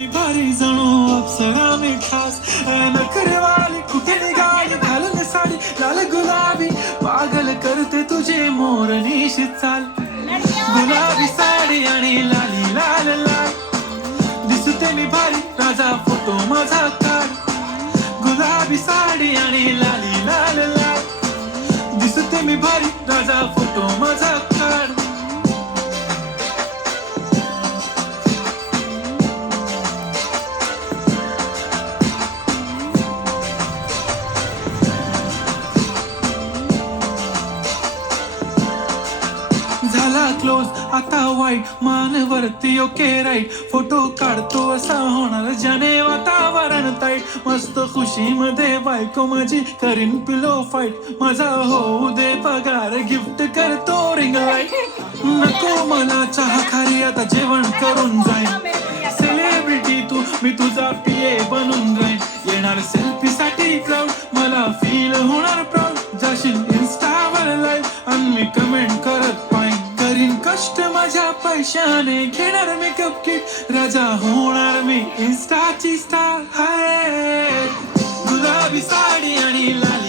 भारी जणू अप्सरा मी खास नखरेवाली कुठे निघाली घालून साडी लाल गुलाबी पागल करते तुझे मोरनीशी चाल गुलाबी साडी आणि लाली लाल लाल दिसते मी भारी राजा फोटो माझा काढ गुलाबी साडी आणि लाली लाल लाल दिसते मी भारी राजा फोटो माझा काढ झाला क्लोज आता वाईट मानवरती ओके राईट फोटो काढतो असा होणार ज्याने वातावरण ताईट मस्त खुशी मध्ये बायको माझी करीन पिलो फाईट माझा होऊ दे पगार गिफ्ट करतो रिंग लाईट नको मला चहा खारी आता जेवण करून जाईन सेलिब्रिटी तू मी तुझा पिये बनून राहीन येणार सेल्फी साठी क्राऊड मला फील होणार प्राऊड जाशील इन्स्टावर लाईव्ह आणि मी कमेंट करत पाहिन करीन कष्ट माझ्या पैशाने घेणार मेकअप किट राजा होणार मी इन्स्टाची स्टार हाय गुलाबी साडी आणि लाली